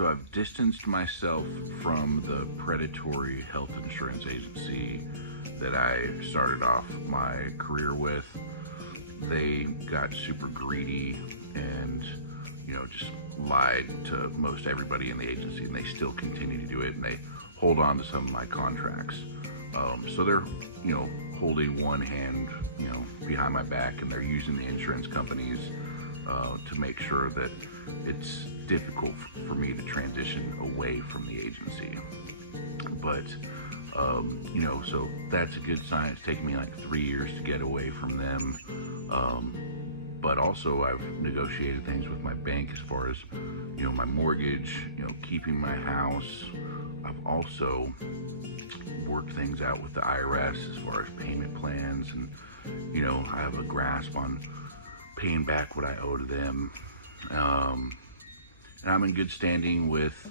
So I've distanced myself from the predatory health insurance agency that I started off my career with. They got super greedy and, just lied to most everybody in the agency, and they still continue to do it, and they hold on to some of my contracts. So they're, holding one hand, behind my back, and they're using the insurance companies to make sure that it's difficult for me to transition away from the agency. But, so that's a good sign. It's taken me like 3 years to get away from them. But also I've negotiated things with my bank as far as, my mortgage, keeping my house. I've also worked things out with the IRS as far as payment plans, and, I have a grasp on paying back what I owe to them. And I'm in good standing with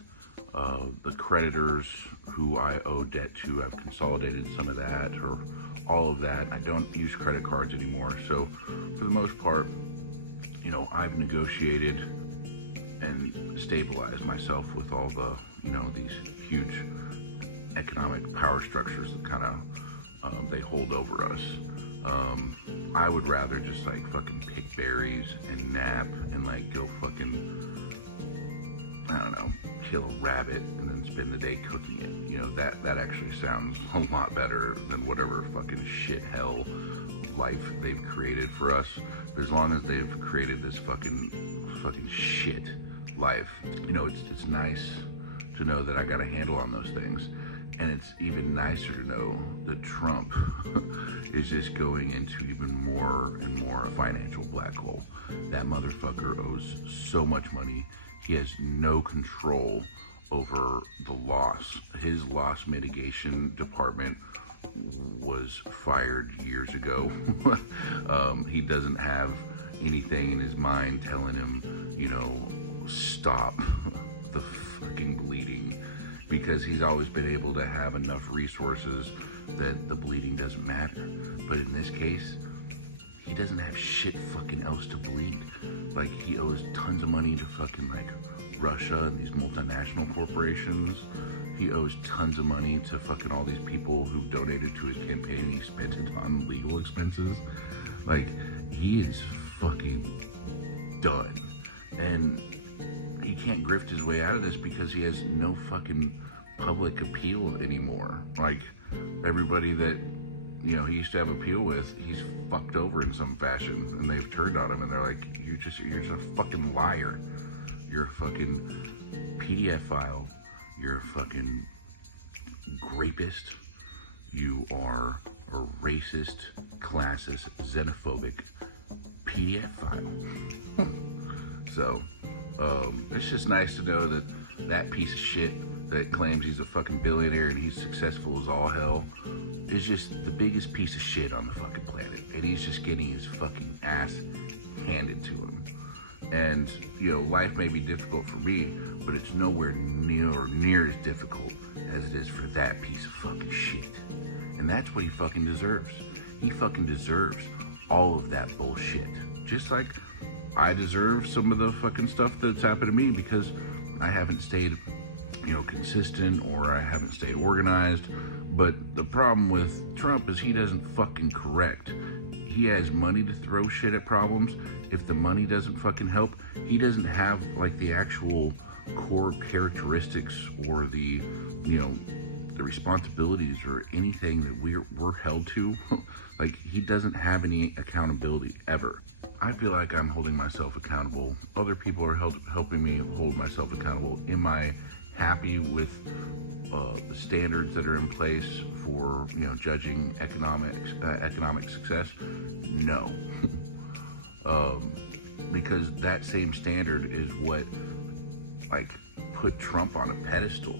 the creditors who I owe debt to. I've consolidated some of that, or all of that. I don't use credit cards anymore. So for the most part, I've negotiated and stabilized myself with all the, these huge economic power structures that kind of, they hold over us. I would rather just like fucking pick berries and nap and like go fucking, I don't know, kill a rabbit and then spend the day cooking it. That actually sounds a lot better than whatever fucking shit hell life they've created for us. But as long as they've created this fucking shit life, it's nice to know that I got a handle on those things. And it's even nicer to know that Trump is just going into even more and more a financial black hole. That motherfucker owes so much money. He has no control over the loss. His loss mitigation department was fired years ago. He doesn't have anything in his mind telling him, stop the fucking bleeding, because he's always been able to have enough resources that the bleeding doesn't matter. But in this case, he doesn't have shit fucking else to bleed. Like, he owes tons of money to fucking like Russia and these multinational corporations. He owes tons of money to fucking all these people who donated to his campaign, and he spent it on legal expenses. Like, he is fucking done. And he can't grift his way out of this because he has no fucking public appeal anymore. Like, everybody that, he used to have appeal with, he's fucked over in some fashion, and they've turned on him, and they're like, you're just a fucking liar. You're a fucking PDF file. You're a fucking rapist. You are a racist, classist, xenophobic PDF file. So, it's just nice to know that that piece of shit that claims he's a fucking billionaire and he's successful as all hell is just the biggest piece of shit on the fucking planet. And he's just getting his fucking ass handed to him. And, life may be difficult for me, but it's nowhere near as difficult as it is for that piece of fucking shit. And that's what he fucking deserves. He fucking deserves all of that bullshit. Just like I deserve some of the fucking stuff that's happened to me because I haven't stayed, consistent, or I haven't stayed organized. But the problem with Trump is he doesn't fucking correct. He has money to throw shit at problems. If the money doesn't fucking help, he doesn't have like the actual core characteristics or the responsibilities or anything that we're held to. Like, he doesn't have any accountability ever. I feel like I'm holding myself accountable. Other people are helping me hold myself accountable. Am I happy with the standards that are in place for judging economic success? No. Because that same standard is what like put Trump on a pedestal.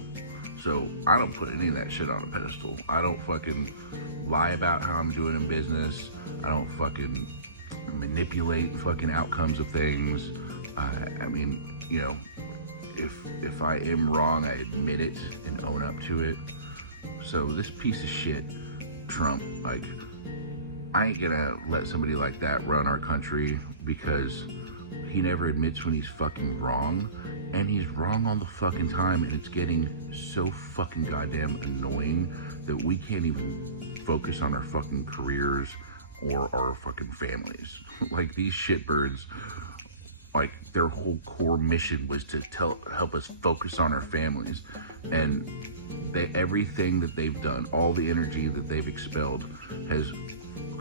So I don't put any of that shit on a pedestal. I don't fucking lie about how I'm doing in business. I don't fucking manipulate fucking outcomes of things. I mean, if I am wrong, I admit it and own up to it. So this piece of shit, Trump, like, I ain't gonna let somebody like that run our country, because he never admits when he's fucking wrong. And he's wrong all the fucking time, and it's getting so fucking goddamn annoying that we can't even focus on our fucking careers or our fucking families. Like, these shitbirds, like, their whole core mission was to help us focus on our families, and everything that they've done, all the energy that they've expelled, has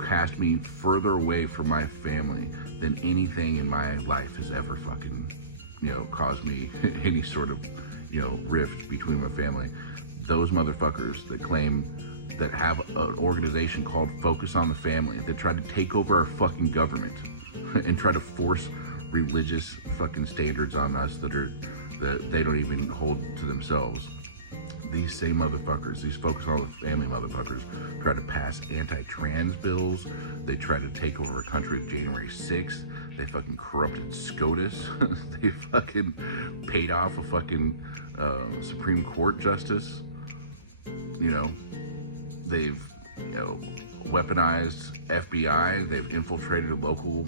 cast me further away from my family than anything in my life has ever fucking, caused me any sort of, rift between my family. Those motherfuckers that claim, that have an organization called Focus on the Family, that try to take over our fucking government and try to force religious fucking standards on us that they don't even hold to themselves. These same motherfuckers, these Focus on the Family motherfuckers, try to pass anti-trans bills. They try to take over a country of January 6th. They fucking corrupted SCOTUS. They fucking paid off a fucking Supreme Court justice. They've, weaponized FBI. They've infiltrated local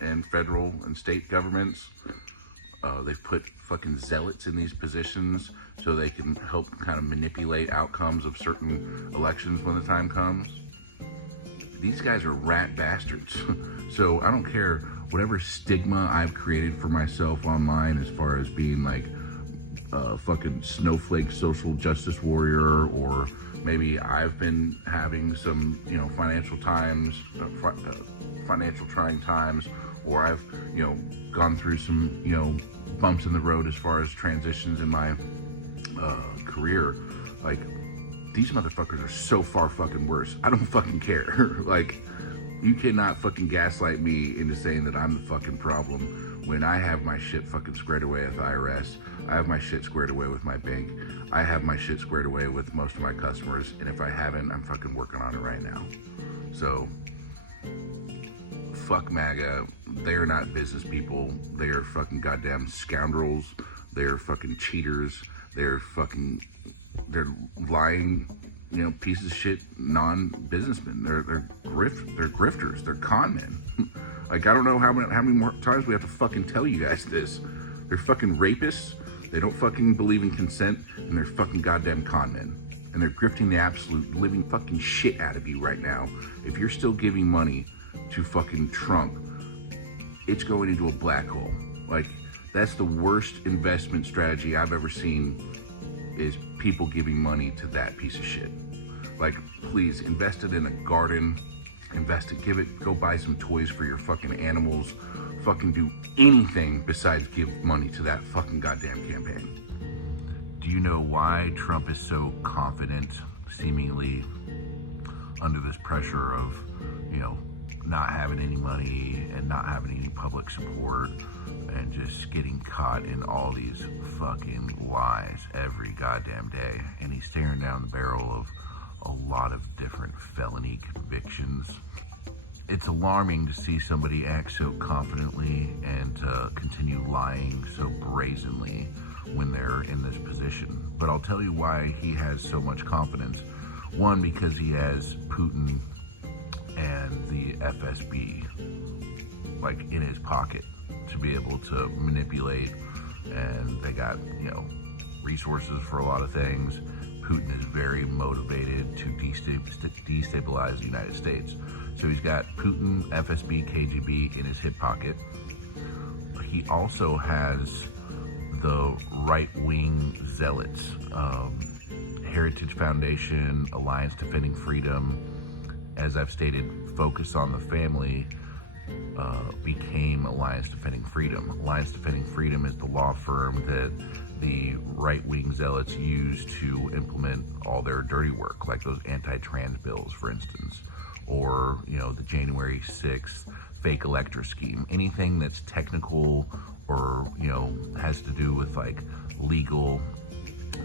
and federal and state governments. They've put fucking zealots in these positions so they can help kind of manipulate outcomes of certain elections when the time comes. These guys are rat bastards. So I don't care whatever stigma I've created for myself online as far as being like a fucking snowflake social justice warrior, or maybe I've been having some, financial trying times, or I've, gone through some, bumps in the road as far as transitions in my career. Like, these motherfuckers are so far fucking worse. I don't fucking care. Like, you cannot fucking gaslight me into saying that I'm the fucking problem when I have my shit fucking squared away at the IRS. I have my shit squared away with my bank. I have my shit squared away with most of my customers, and if I haven't, I'm fucking working on it right now. So, fuck MAGA. They're not business people. They are fucking goddamn scoundrels. They're fucking cheaters. They're lying, pieces of shit non-businessmen. They're grifters. They're con men. Like, I don't know how many more times we have to fucking tell you guys this. They're fucking rapists. They don't fucking believe in consent, and they're fucking goddamn con men. And they're grifting the absolute living fucking shit out of you right now. If you're still giving money to fucking Trump, it's going into a black hole. Like, that's the worst investment strategy I've ever seen, is people giving money to that piece of shit. Like, please, invest it in a garden, go buy some toys for your fucking animals, fucking do anything besides give money to that fucking goddamn campaign. Do you know why Trump is so confident, seemingly under this pressure of, not having any money and not having any public support and just getting caught in all these fucking lies every goddamn day? And he's staring down the barrel of a lot of different felony convictions. It's alarming to see somebody act so confidently and continue lying so brazenly when they're in this position. But I'll tell you why he has so much confidence. One, because he has Putin and the FSB like in his pocket to be able to manipulate, and they got, resources for a lot of things. Putin is very motivated to destabilize the United States. So he's got Putin, FSB, KGB in his hip pocket. He also has the right-wing zealots, Heritage Foundation, Alliance Defending Freedom. As I've stated, Focus on the Family became Alliance Defending Freedom. Alliance Defending Freedom is the law firm that the right-wing zealots use to implement all their dirty work, like those anti-trans bills, for instance, or, the January 6th fake elector scheme. Anything that's technical or, has to do with, like, legal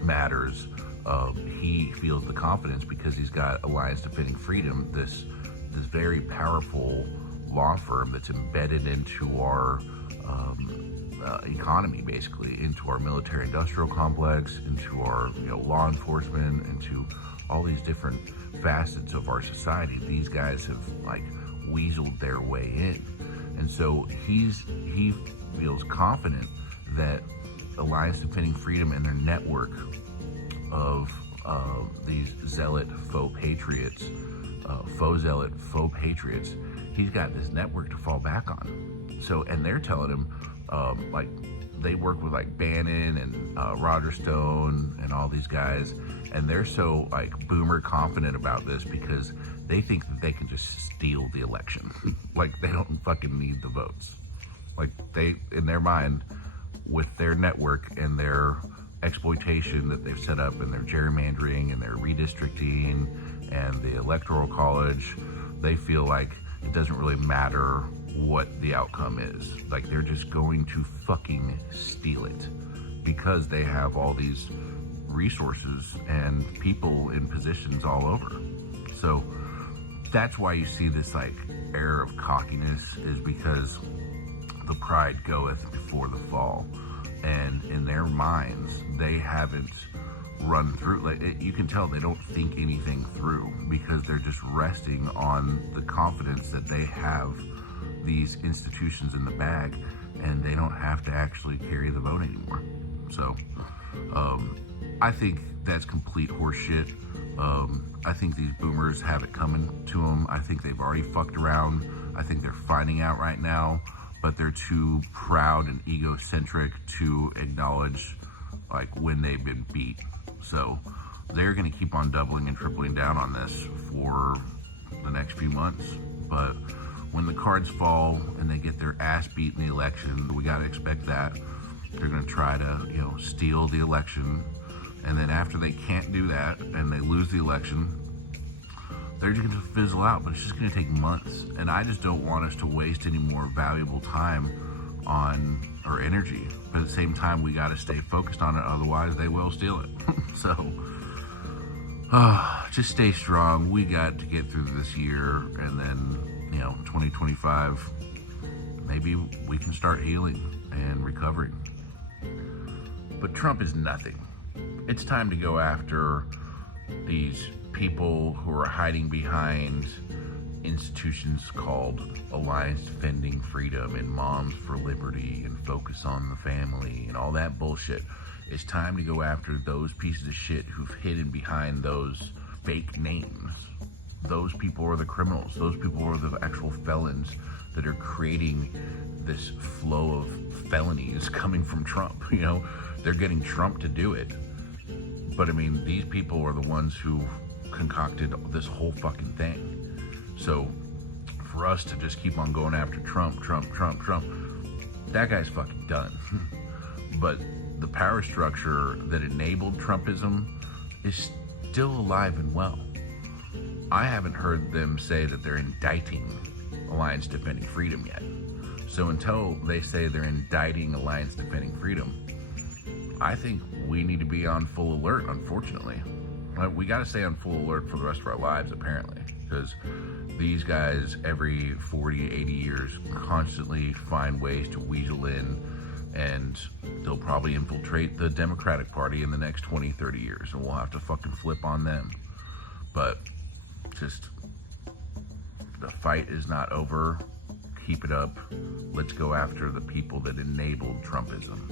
matters, he feels the confidence because he's got Alliance Defending Freedom, this very powerful law firm that's embedded into our economy, basically, into our military-industrial complex, into our law enforcement, into all these different facets of our society. These guys have like weaseled their way in, and so he feels confident that Alliance Defending Freedom and their network of these zealot faux patriots, faux zealot faux patriots, he's got this network to fall back on. So, and they're telling him, like, they work with like Bannon and Roger Stone and all these guys, and they're so like boomer confident about this because they think that they can just steal the election. Like, they don't fucking need the votes. Like, they, in their mind, with their network and their exploitation that they've set up and their gerrymandering and their redistricting and the electoral college, they feel like it doesn't really matter what the outcome is. Like, they're just going to fucking steal it because they have all these resources and people in positions all over. So that's why you see this like air of cockiness, is because the pride goeth before the fall, and in their minds they haven't run through, like, you can tell they don't think anything through because they're just resting on the confidence that they have these institutions in the bag and they don't have to actually carry the vote anymore. So I think that's complete horseshit. I think these boomers have it coming to them. I think they've already fucked around. I think they're finding out right now, but they're too proud and egocentric to acknowledge like when they've been beat. So they're going to keep on doubling and tripling down on this for the next few months. But when the cards fall and they get their ass beat in the election, we got to expect that. They're going to try to, you know, steal the election. And then after they can't do that and they lose the election, they're just going to fizzle out, but it's just going to take months. And I just don't want us to waste any more valuable time on our energy. But at the same time, we got to stay focused on it, otherwise they will steal it. So just stay strong. We got to get through this year, and then, you know, 2025, maybe we can start healing and recovering. But Trump is nothing. It's time to go after these people who are hiding behind institutions called Alliance Defending Freedom and Moms for Liberty and Focus on the Family and all that bullshit. It's time to go after those pieces of shit who've hidden behind those fake names. Those people are the criminals. Those people are the actual felons that are creating this flow of felonies coming from Trump. You know, they're getting Trump to do it. But I mean, these people are the ones who concocted this whole fucking thing. So for us to just keep on going after Trump, that guy's fucking done. But the power structure that enabled Trumpism is still alive and well. I haven't heard them say that they're indicting Alliance Defending Freedom yet. So until they say they're indicting Alliance Defending Freedom, I think we need to be on full alert, unfortunately. We got to stay on full alert for the rest of our lives, apparently, because these guys, every 40, 80 years, constantly find ways to weasel in, and they'll probably infiltrate the Democratic Party in the next 20, 30 years, and we'll have to fucking flip on them. But just, the fight is not over. Keep it up. Let's go after the people that enabled Trumpism.